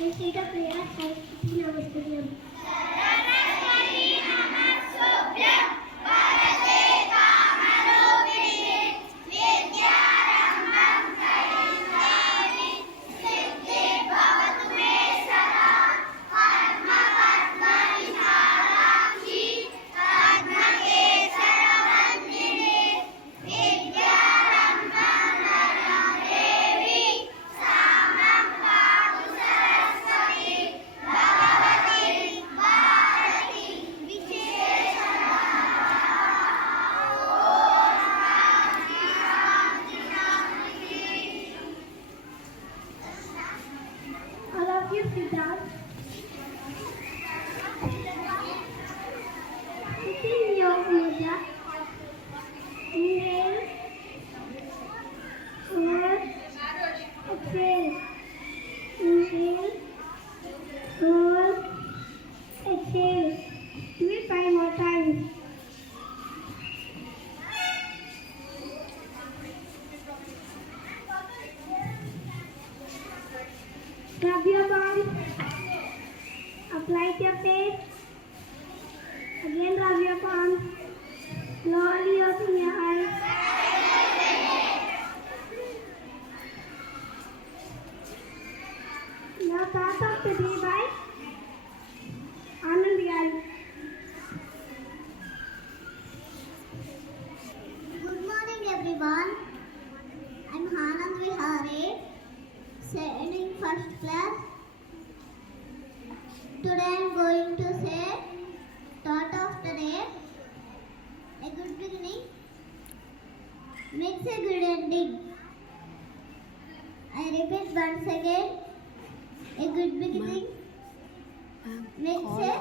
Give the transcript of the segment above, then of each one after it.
We say the prayer in our stadium. All of you sit down. Within your mudra, inhale, hold, exhale. Inhale, hold, exhale. Do it 5 more times. Rub your palms. Apply it to your face. Again rub your palms. Slowly open your eyes. Now thought of the day by Anand Vyal. Good morning everyone. I'm Anand Vihare, studying first class. Today I'm going to say thought of the day. A good beginning makes a good ending. I repeat once again. A good beginning makes a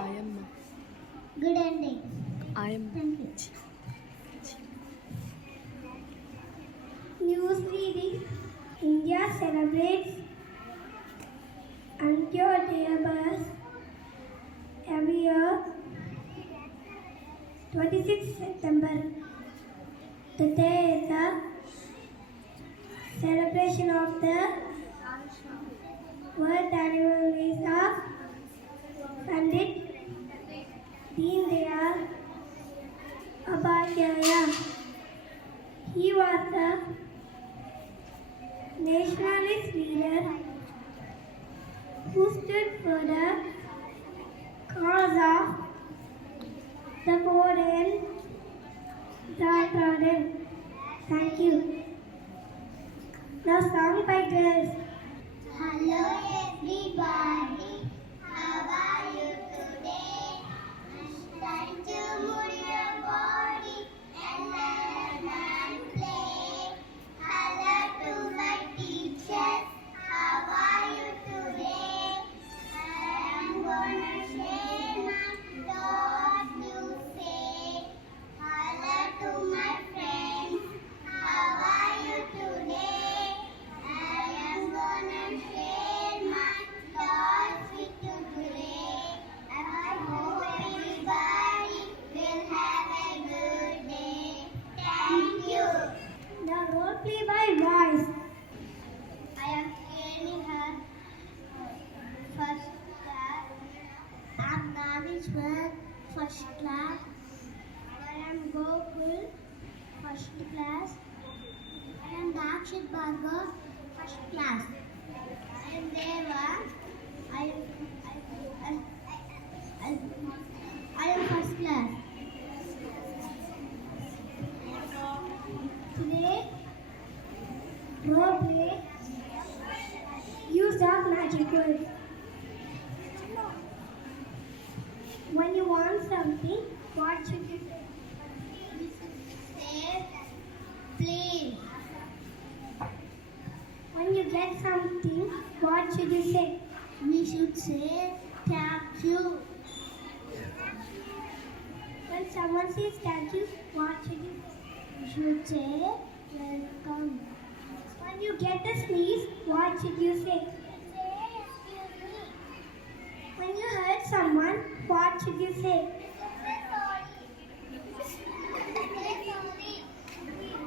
good ending. Thank you. News reading. India celebrates Antyodaya Day every year, 26 September. The day is a celebration of the World Anniversary of Pandit Deen Dayal Upadhyaya. He was a nationalist leader who stood for the cause of the poor and downtrodden. Thank you. Now song by girls. Hello everybody, how are you today? It's time to move your body and learn and play. Hello to my teachers, how are you today? I am gonna share my thoughts you say. Hello to my friends, how are you today? I am gonna share my thoughts with you today. I hope everybody will have a good day. Thank you. The role play by boys. I am training her first class. I am Navishwar, first class. I am Gokul, first class. I am Dakshit Bhargav, first class. I am Deva. I am first class. Today, role play. Use of magic words. When you want something, what should you say? Say, please. When you get something, what should you say? We should say thank you. When someone says thank you, what should you say? We should say welcome. When you get a sneeze, what should you say? When you hurt someone, what should you say?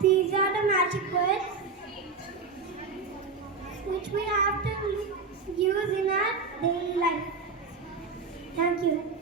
These are the magic words which we have to use in our daily life. Thank you.